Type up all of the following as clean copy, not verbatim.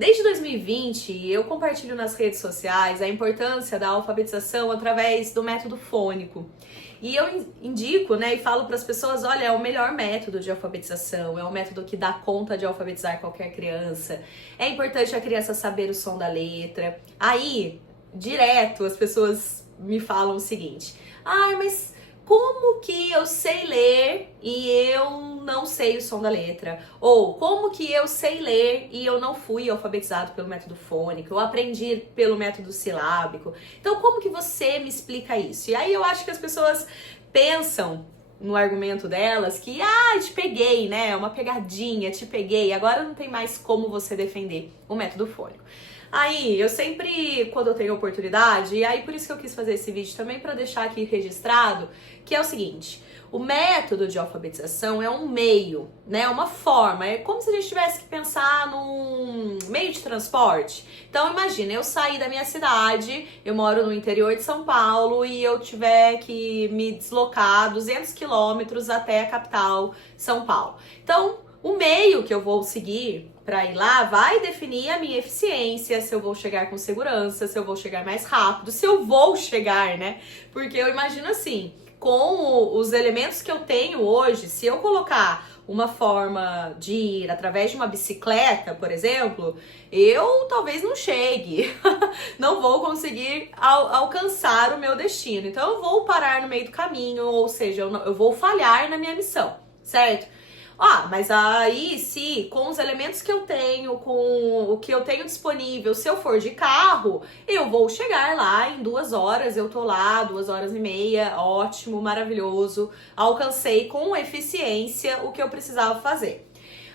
Desde 2020, eu compartilho nas redes sociais a importância da alfabetização através do método fônico. E eu indico, né, e falo para as pessoas, olha, é o melhor método de alfabetização, é um método que dá conta de alfabetizar qualquer criança. É importante a criança saber o som da letra. Aí, direto, as pessoas me falam o seguinte, mas como que eu sei ler e eu não sei o som da letra? Ou como que eu sei ler e eu não fui alfabetizado pelo método fônico, eu aprendi pelo método silábico? Então, como que você me explica isso? E aí eu acho que as pessoas pensam no argumento delas que, te peguei, né? Uma pegadinha, te peguei, agora não tem mais como você defender o método fônico. Aí, eu sempre, quando eu tenho oportunidade, e aí por isso que eu quis fazer esse vídeo também, para deixar aqui registrado, que é o seguinte, o método de alfabetização é um meio, né, uma forma, é como se a gente tivesse que pensar num meio de transporte. Então, imagina, eu sair da minha cidade, eu moro no interior de São Paulo, e eu tiver que me deslocar 200 quilômetros até a capital, São Paulo. Então, o meio que eu vou seguir para ir lá vai definir a minha eficiência, se eu vou chegar com segurança, se eu vou chegar mais rápido, se eu vou chegar, né? Porque eu imagino assim, com os elementos que eu tenho hoje, se eu colocar uma forma de ir através de uma bicicleta, por exemplo, eu talvez não chegue, não vou conseguir alcançar o meu destino. Então eu vou parar no meio do caminho, ou seja, eu vou falhar na minha missão, certo? Mas aí, se com os elementos que eu tenho, com o que eu tenho disponível, se eu for de carro, eu vou chegar lá em 2 horas, eu tô lá, 2 horas e meia, ótimo, maravilhoso, alcancei com eficiência o que eu precisava fazer.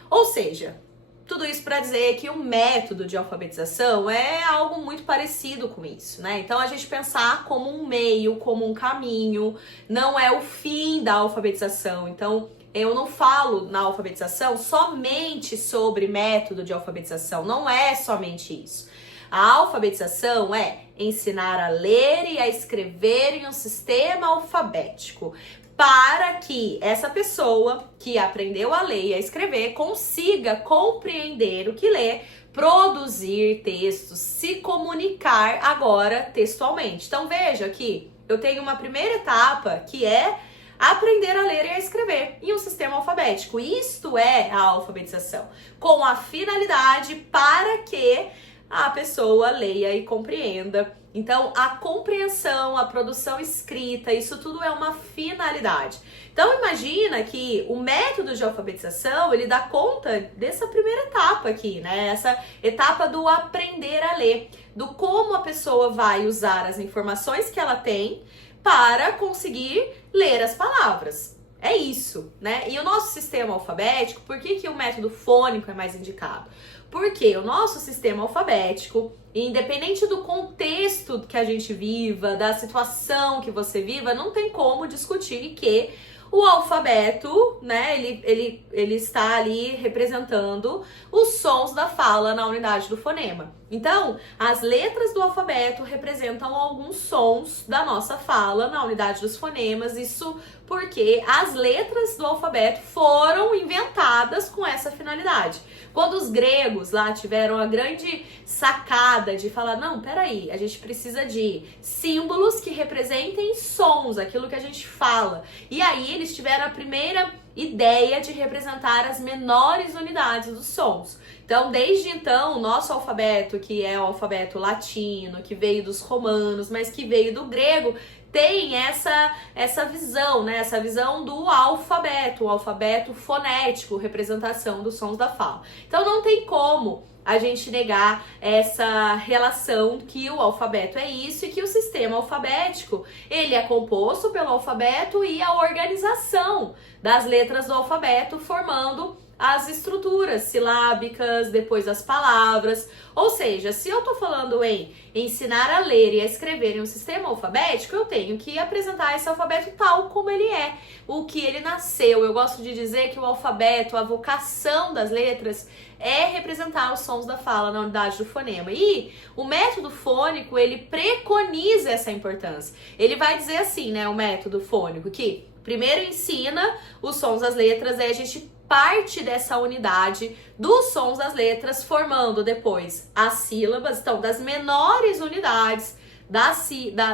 Ou seja, tudo isso para dizer que o método de alfabetização é algo muito parecido com isso, né? Então a gente pensar como um meio, como um caminho, não é o fim da alfabetização. Então, eu não falo na alfabetização somente sobre método de alfabetização, não é somente isso. A alfabetização é ensinar a ler e a escrever em um sistema alfabético, para que essa pessoa que aprendeu a ler e a escrever consiga compreender o que lê, produzir textos, se comunicar agora textualmente. Então veja que eu tenho uma primeira etapa que é aprender a ler e a escrever em um sistema alfabético. Isto é a alfabetização, com a finalidade para que a pessoa leia e compreenda. Então, a compreensão, a produção escrita, isso tudo é uma finalidade. Então, imagina que o método de alfabetização, ele dá conta dessa primeira etapa aqui, né? Essa etapa do aprender a ler, do como a pessoa vai usar as informações que ela tem para conseguir ler as palavras. É isso, né? E o nosso sistema alfabético, por que o método fônico é mais indicado? Porque o nosso sistema alfabético, independente do contexto que a gente viva, da situação que você viva, não tem como discutir que o alfabeto, né, ele está ali representando os sons da fala na unidade do fonema. Então, as letras do alfabeto representam alguns sons da nossa fala na unidade dos fonemas, isso porque as letras do alfabeto foram inventadas com essa finalidade. Quando os gregos lá tiveram a grande sacada de falar, não, peraí, a gente precisa de símbolos que representem sons, aquilo que a gente fala. E aí eles tiveram a primeira ideia de representar as menores unidades dos sons. Então, desde então, o nosso alfabeto, que é o alfabeto latino, que veio dos romanos, mas que veio do grego, tem essa visão, né? Essa visão do alfabeto, o alfabeto fonético, representação dos sons da fala. Então, não tem como a gente negar essa relação que o alfabeto é isso e que o sistema alfabético, ele é composto pelo alfabeto e a organização das letras do alfabeto formando as estruturas silábicas, depois as palavras. Ou seja, se eu tô falando em ensinar a ler e a escrever em um sistema alfabético, eu tenho que apresentar esse alfabeto tal como ele é, o que ele nasceu. Eu gosto de dizer que o alfabeto, a vocação das letras é representar os sons da fala na unidade do fonema. E o método fônico, ele preconiza essa importância. Ele vai dizer assim, né, o método fônico, que Primeiro ensina os sons das letras, aí a gente parte dessa unidade dos sons das letras, formando depois as sílabas, então das menores unidades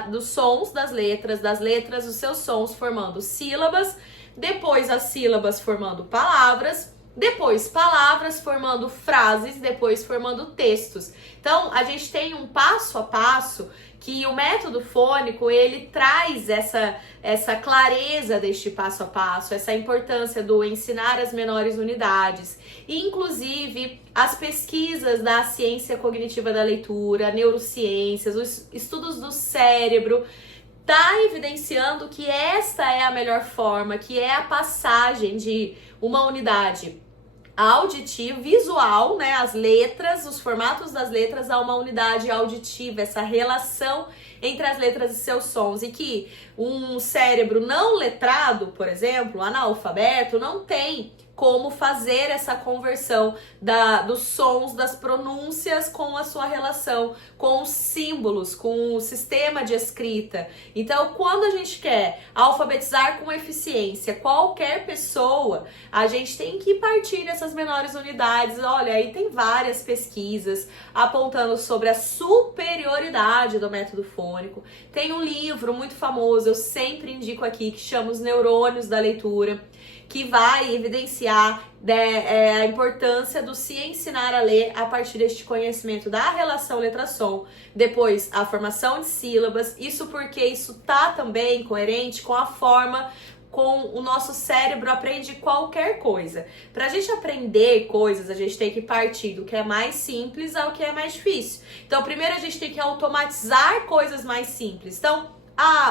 dos sons das letras, os seus sons formando sílabas, depois as sílabas formando palavras, depois palavras formando frases, depois formando textos. Então, a gente tem um passo a passo que o método fônico, ele traz essa clareza deste passo a passo, essa importância do ensinar as menores unidades. E, inclusive, as pesquisas da ciência cognitiva da leitura, neurociências, os estudos do cérebro, tá evidenciando que esta é a melhor forma, que é a passagem de uma unidade auditiva, visual, né, as letras, os formatos das letras a uma unidade auditiva, essa relação entre as letras e seus sons, e que um cérebro não letrado, por exemplo, analfabeto, não tem como fazer essa conversão dos sons, das pronúncias com a sua relação com os símbolos, com o sistema de escrita. Então, quando a gente quer alfabetizar com eficiência qualquer pessoa, a gente tem que partir dessas menores unidades. Olha, aí tem várias pesquisas apontando sobre a superioridade do método fônico. Tem um livro muito famoso, eu sempre indico aqui, que chama Os Neurônios da Leitura, que vai evidenciar a importância do se ensinar a ler a partir deste conhecimento da relação letra-som, depois a formação de sílabas, isso porque isso tá também coerente com a forma com o nosso cérebro aprende qualquer coisa. Pra gente aprender coisas, a gente tem que partir do que é mais simples ao que é mais difícil. Então, primeiro a gente tem que automatizar coisas mais simples. Então,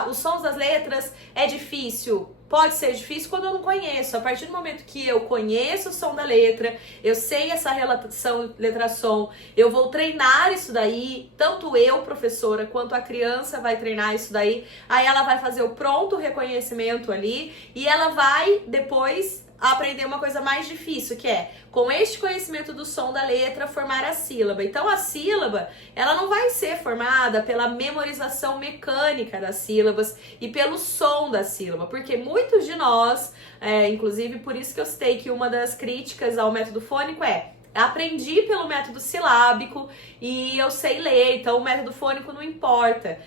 os sons das letras é difícil. Pode ser difícil quando eu não conheço. A partir do momento que eu conheço o som da letra, eu sei essa relação letra-som, eu vou treinar isso daí, tanto eu, professora, quanto a criança vai treinar isso daí, aí ela vai fazer o pronto reconhecimento ali e ela vai depois aprender uma coisa mais difícil, que é, com este conhecimento do som da letra, formar a sílaba. Então, a sílaba, ela não vai ser formada pela memorização mecânica das sílabas e pelo som da sílaba, porque muitos de nós, inclusive por isso que eu citei que uma das críticas ao método fônico aprendi pelo método silábico e eu sei ler, então o método fônico não importa.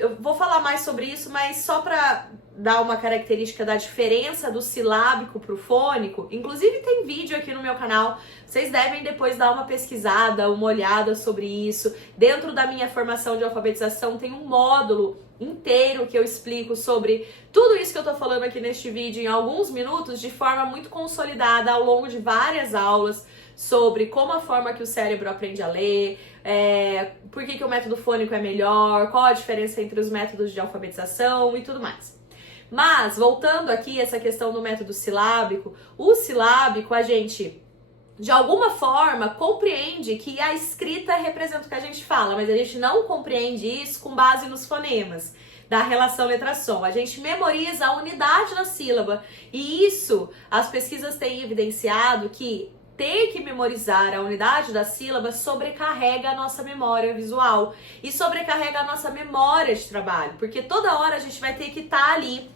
Eu vou falar mais sobre isso, mas só para dar uma característica da diferença do silábico para o fônico, inclusive tem vídeo aqui no meu canal, vocês devem depois dar uma pesquisada, uma olhada sobre isso. Dentro da minha formação de alfabetização tem um módulo inteiro que eu explico sobre tudo isso que eu tô falando aqui neste vídeo em alguns minutos, de forma muito consolidada ao longo de várias aulas, sobre como a forma que o cérebro aprende a ler, por que o método fônico é melhor, qual a diferença entre os métodos de alfabetização e tudo mais. Mas, voltando aqui essa questão do método silábico, o silábico a gente, de alguma forma, compreende que a escrita representa o que a gente fala, mas a gente não compreende isso com base nos fonemas da relação letra-som. A gente memoriza a unidade da sílaba e isso, as pesquisas têm evidenciado que ter que memorizar a unidade da sílaba sobrecarrega a nossa memória visual e sobrecarrega a nossa memória de trabalho, porque toda hora a gente vai ter que estar ali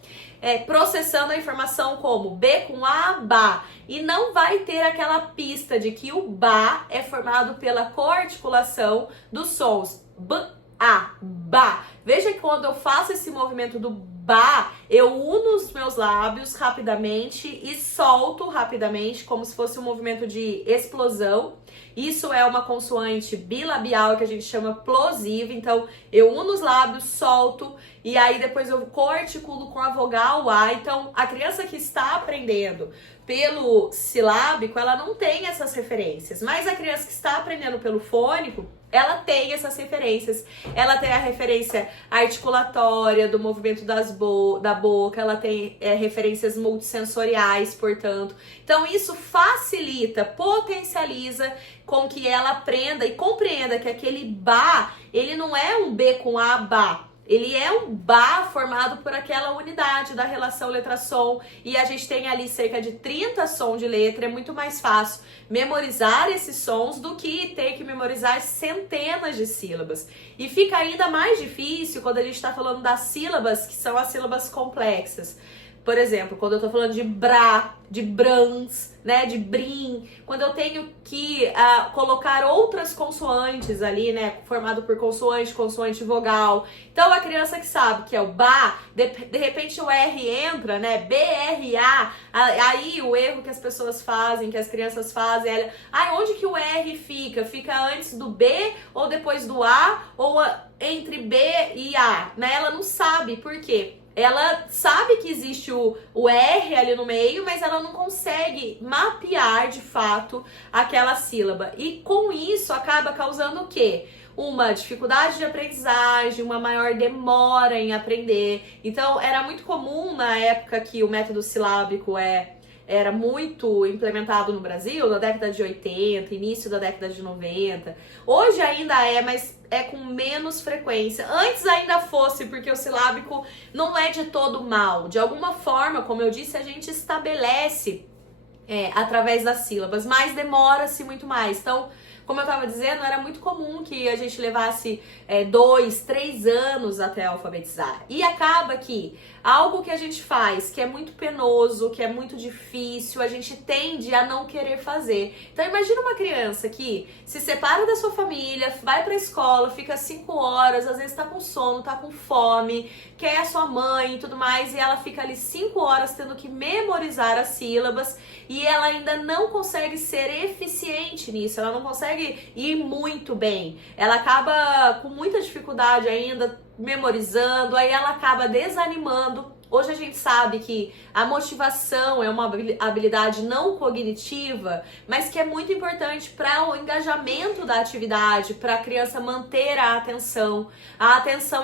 processando a informação como B com A, Bá, e não vai ter aquela pista de que o Bá é formado pela coarticulação dos sons B, A, Bá. Veja que quando eu faço esse movimento do Bá, eu uno os meus lábios rapidamente e solto rapidamente, como se fosse um movimento de explosão. Isso é uma consoante bilabial que a gente chama plosiva. Então, eu uno os lábios, solto e aí depois eu coarticulo com a vogal A. Então, a criança que está aprendendo pelo silábico, ela não tem essas referências. Mas a criança que está aprendendo pelo fônico, ela tem essas referências. Ela tem a referência articulatória do movimento da boca, ela tem referências multissensoriais, portanto. Então, isso facilita, potencializa com que ela aprenda e compreenda que aquele Bá, ele não é um B com A, Bá. Ele é um Bá formado por aquela unidade da relação letra-som e a gente tem ali cerca de 30 sons de letra. É muito mais fácil memorizar esses sons do que ter que memorizar centenas de sílabas. E fica ainda mais difícil quando a gente está falando das sílabas, que são as sílabas complexas. por exemplo, quando eu tô falando de bra, de brans, né, de brim, quando eu tenho que colocar outras consoantes ali, né, formado por consoante, consoante vogal. Então a criança que sabe que é o ba, de repente o R entra, né, B-R-A, aí o erro que as pessoas fazem, que as crianças fazem, onde que o R fica? Fica antes do B ou depois do A ou entre B e A, né? Ela não sabe por quê. Ela sabe que existe o R ali no meio, mas ela não consegue mapear de fato aquela sílaba. E com isso acaba causando o quê? Uma dificuldade de aprendizagem, uma maior demora em aprender. Então era muito comum na época que o método silábico era muito implementado no Brasil, na década de 80, início da década de 90. Hoje ainda mas é com menos frequência. Antes ainda fosse, porque o silábico não é de todo mal. De alguma forma, como eu disse, a gente estabelece através das sílabas, mas demora-se muito mais. Então, como eu estava dizendo, era muito comum que a gente levasse 2, 3 anos até alfabetizar. E acaba que algo que a gente faz que é muito penoso, que é muito difícil, a gente tende a não querer fazer. Então imagina uma criança que se separa da sua família, vai pra escola, fica 5 horas, às vezes tá com sono, tá com fome, quer a sua mãe e tudo mais, e ela fica ali 5 horas tendo que memorizar as sílabas e ela ainda não consegue ser eficiente nisso, ela não consegue ir muito bem. Ela acaba com muita dificuldade ainda memorizando, aí ela acaba desanimando. Hoje a gente sabe que a motivação é uma habilidade não cognitiva, mas que é muito importante para o engajamento da atividade, para a criança manter a atenção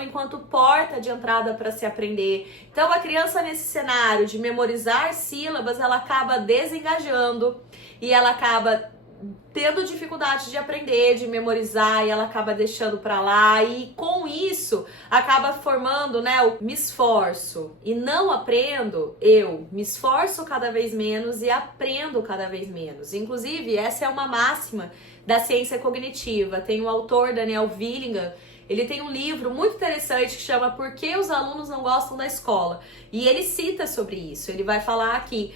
enquanto porta de entrada para se aprender. Então a criança nesse cenário de memorizar sílabas, ela acaba desengajando e ela acaba tendo dificuldade de aprender, de memorizar, e ela acaba deixando pra lá, e com isso acaba formando, né, o me esforço e não aprendo, eu me esforço cada vez menos e aprendo cada vez menos. Inclusive, essa é uma máxima da ciência cognitiva. Tem o autor Daniel Willingham. Ele tem um livro muito interessante que chama Por que os alunos não gostam da escola? E ele cita sobre isso. Ele vai falar que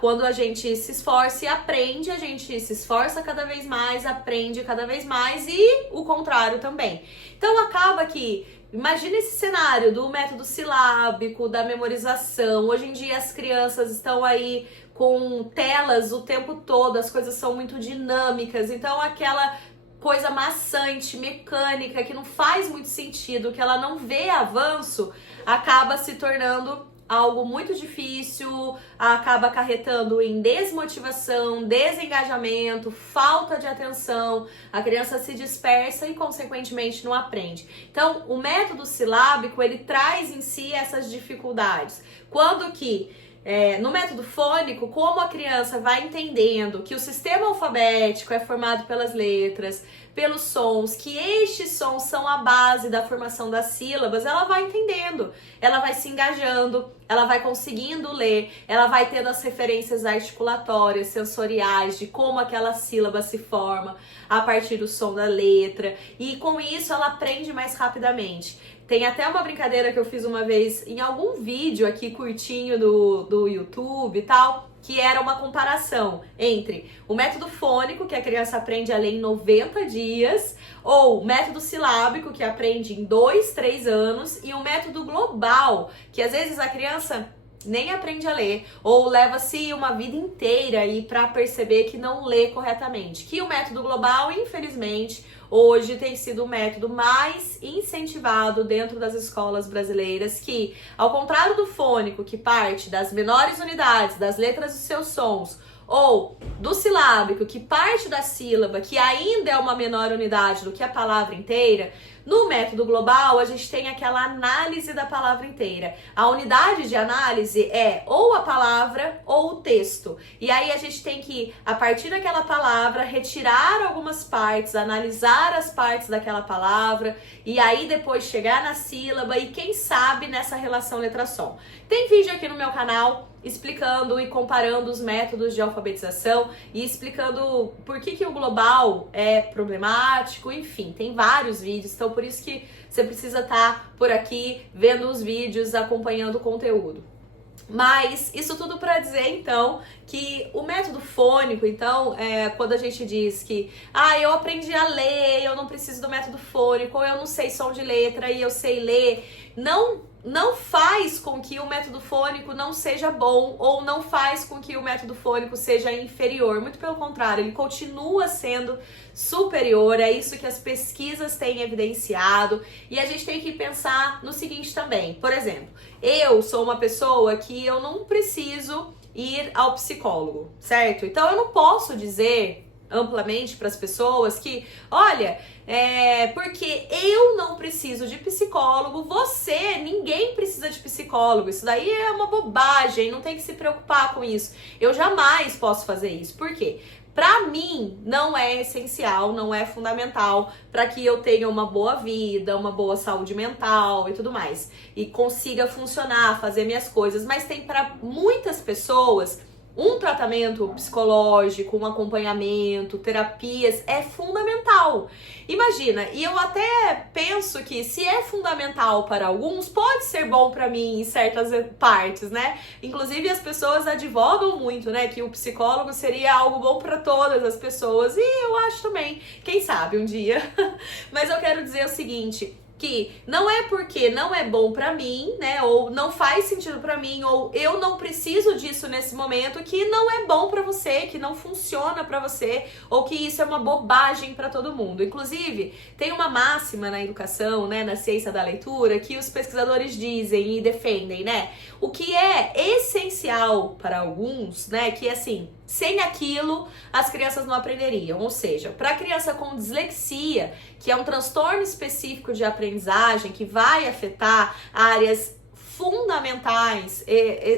quando a gente se esforça e aprende, a gente se esforça cada vez mais, aprende cada vez mais e o contrário também. Então acaba que, imagina esse cenário do método silábico, da memorização. Hoje em dia as crianças estão aí com telas o tempo todo, as coisas são muito dinâmicas, então aquela coisa maçante, mecânica, que não faz muito sentido, que ela não vê avanço, acaba se tornando algo muito difícil, acaba acarretando em desmotivação, desengajamento, falta de atenção, a criança se dispersa e consequentemente não aprende. Então, o método silábico, ele traz em si essas dificuldades. Quando que no método fônico, como a criança vai entendendo que o sistema alfabético é formado pelas letras, pelos sons, que estes sons são a base da formação das sílabas, ela vai entendendo, ela vai se engajando, ela vai conseguindo ler, ela vai tendo as referências articulatórias, sensoriais, de como aquela sílaba se forma a partir do som da letra, e com isso ela aprende mais rapidamente. Tem até uma brincadeira que eu fiz uma vez em algum vídeo aqui curtinho do YouTube e tal, que era uma comparação entre o método fônico, que a criança aprende a ler em 90 dias, ou o método silábico, que aprende em 2, 3 anos, e o método global, que às vezes a criança nem aprende a ler, ou leva-se uma vida inteira aí para perceber que não lê corretamente. Que o método global, infelizmente, hoje tem sido o método mais incentivado dentro das escolas brasileiras, que, ao contrário do fônico, que parte das menores unidades, das letras dos seus sons, ou do silábico, que parte da sílaba, que ainda é uma menor unidade do que a palavra inteira, no método global a gente tem aquela análise da palavra inteira. A unidade de análise é ou a palavra ou o texto. E aí a gente tem que, a partir daquela palavra, retirar algumas partes, analisar as partes daquela palavra, e aí depois chegar na sílaba e quem sabe nessa relação letra-som. Tem vídeo aqui no meu canal explicando e comparando os métodos de alfabetização e explicando por que o global é problemático, enfim, tem vários vídeos, então por isso que você precisa estar por aqui vendo os vídeos, acompanhando o conteúdo. Mas isso tudo para dizer, então, que o método fônico, então, quando a gente diz que eu aprendi a ler, eu não preciso do método fônico, ou eu não sei som de letra e eu sei ler, não faz com que o método fônico não seja bom, ou não faz com que o método fônico seja inferior. Muito pelo contrário, ele continua sendo superior, é isso que as pesquisas têm evidenciado. E a gente tem que pensar no seguinte também, por exemplo, eu sou uma pessoa que eu não preciso ir ao psicólogo, certo? Então eu não posso dizer amplamente para as pessoas que, olha, porque eu não preciso de psicólogo, ninguém precisa de psicólogo, isso daí é uma bobagem, não tem que se preocupar com isso. Eu jamais posso fazer isso. Por quê? Para mim, não é essencial, não é fundamental para que eu tenha uma boa vida, uma boa saúde mental e tudo mais. E consiga funcionar, fazer minhas coisas. Mas tem para muitas pessoas um tratamento psicológico, um acompanhamento, terapias é fundamental. Imagina, e eu até penso que se é fundamental para alguns, pode ser bom para mim em certas partes, né? Inclusive as pessoas advogam muito, né, que o psicólogo seria algo bom para todas as pessoas, e eu acho também, quem sabe um dia. Mas eu quero dizer o seguinte, que não é porque não é bom pra mim, né, ou não faz sentido pra mim, ou eu não preciso disso nesse momento, que não é bom pra você, que não funciona pra você, ou que isso é uma bobagem pra todo mundo. Inclusive, tem uma máxima na educação, né, na ciência da leitura, que os pesquisadores dizem e defendem, né, o que é essencial para alguns, né, que assim, sem aquilo as crianças não aprenderiam. Ou seja, para a criança com dislexia, que é um transtorno específico de aprendizagem que vai afetar áreas fundamentais,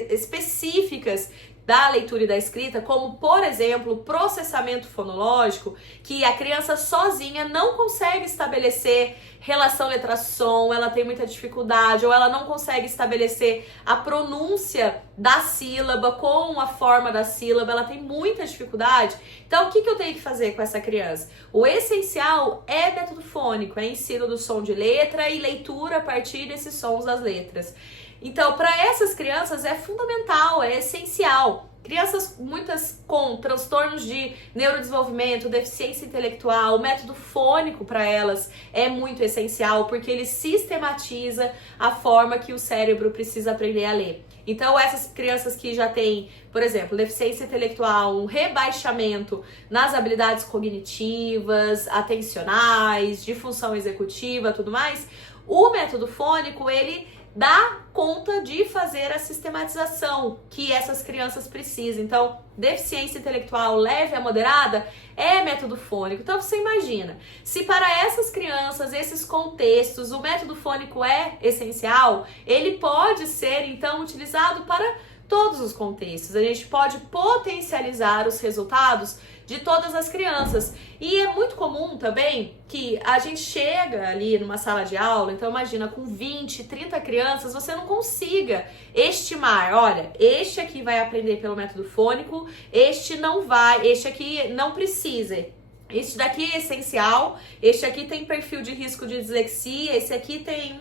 específicas da leitura e da escrita, como, por exemplo, o processamento fonológico, que a criança sozinha não consegue estabelecer relação letra-som, ela tem muita dificuldade, ou ela não consegue estabelecer a pronúncia da sílaba com a forma da sílaba, ela tem muita dificuldade. Então, o que eu tenho que fazer com essa criança? O essencial é método fônico, é ensino do som de letra e leitura a partir desses sons das letras. Então, para essas crianças é fundamental, é essencial. Crianças muitas com transtornos de neurodesenvolvimento, deficiência intelectual, o método fônico para elas é muito essencial, porque ele sistematiza a forma que o cérebro precisa aprender a ler. Então, essas crianças que já têm, por exemplo, deficiência intelectual, um rebaixamento nas habilidades cognitivas, atencionais, de função executiva, tudo mais, o método fônico, ele dá conta de fazer a sistematização que essas crianças precisam. Então, deficiência intelectual leve a moderada é método fônico. Então, você imagina, se para essas crianças, esses contextos, o método fônico é essencial, ele pode ser, então, utilizado para todos os contextos. A gente pode potencializar os resultados de todas as crianças. E é muito comum também que a gente chega ali numa sala de aula, então imagina, com 20, 30 crianças, você não consiga estimar, olha, este aqui vai aprender pelo método fônico, este não vai, este aqui não precisa. Este daqui é essencial, este aqui tem perfil de risco de dislexia, esse aqui tem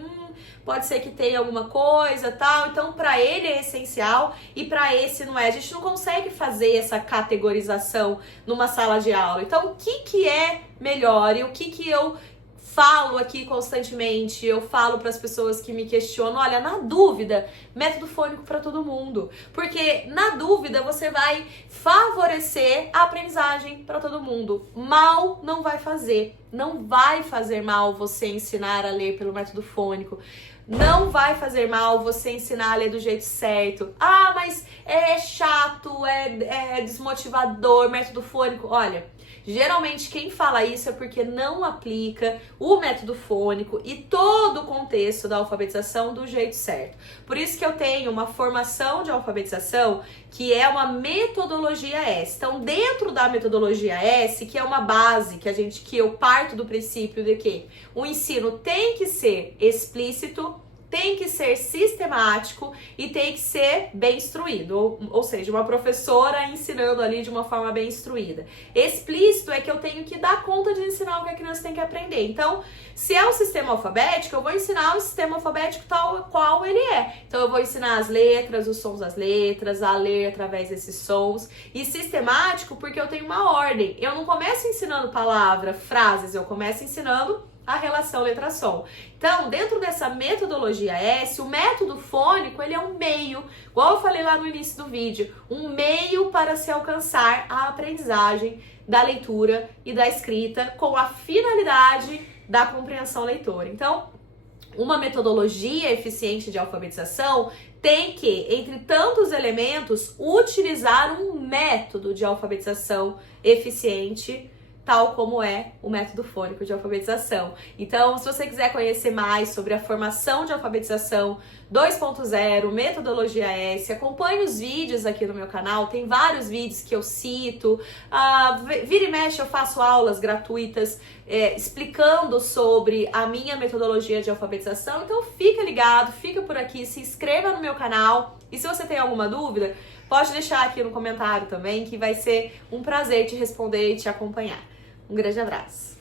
pode ser que tenha alguma coisa, tal. Então, para ele é essencial e para esse não é. A gente não consegue fazer essa categorização numa sala de aula. Então, o que é melhor e o que eu falo aqui constantemente, eu falo para as pessoas que me questionam, olha, na dúvida, método fônico para todo mundo, porque na dúvida você vai favorecer a aprendizagem para todo mundo. Mal não vai fazer mal você ensinar a ler pelo método fônico. Não vai fazer mal você ensinar a ler do jeito certo. Ah, mas é chato, é desmotivador, método fônico. Olha, geralmente quem fala isso é porque não aplica o método fônico e todo o contexto da alfabetização do jeito certo. Por isso que eu tenho uma formação de alfabetização que é uma metodologia S. Então, dentro da metodologia S, que é uma base que eu parto do princípio de que o ensino tem que ser explícito, tem que ser sistemático e tem que ser bem instruído, ou seja, uma professora ensinando ali de uma forma bem instruída. Explícito é que eu tenho que dar conta de ensinar o que a criança tem que aprender. Então, se é um sistema alfabético, eu vou ensinar o sistema alfabético tal qual ele é. Então, eu vou ensinar as letras, os sons das letras, a ler através desses sons. E sistemático porque eu tenho uma ordem. Eu não começo ensinando palavra, frases, eu começo ensinando a relação letra-som. Então, dentro dessa metodologia S, o método fônico, ele é um meio, igual eu falei lá no início do vídeo, um meio para se alcançar a aprendizagem da leitura e da escrita com a finalidade da compreensão leitora. Então, uma metodologia eficiente de alfabetização tem que, entre tantos elementos, utilizar um método de alfabetização eficiente, tal como é o método fônico de alfabetização. Então, se você quiser conhecer mais sobre a formação de alfabetização 2.0, metodologia S, acompanhe os vídeos aqui no meu canal, tem vários vídeos que eu cito, vira e mexe eu faço aulas gratuitas explicando sobre a minha metodologia de alfabetização, então fica ligado, fica por aqui, se inscreva no meu canal e se você tem alguma dúvida, pode deixar aqui no comentário também, que vai ser um prazer te responder e te acompanhar. Um grande abraço!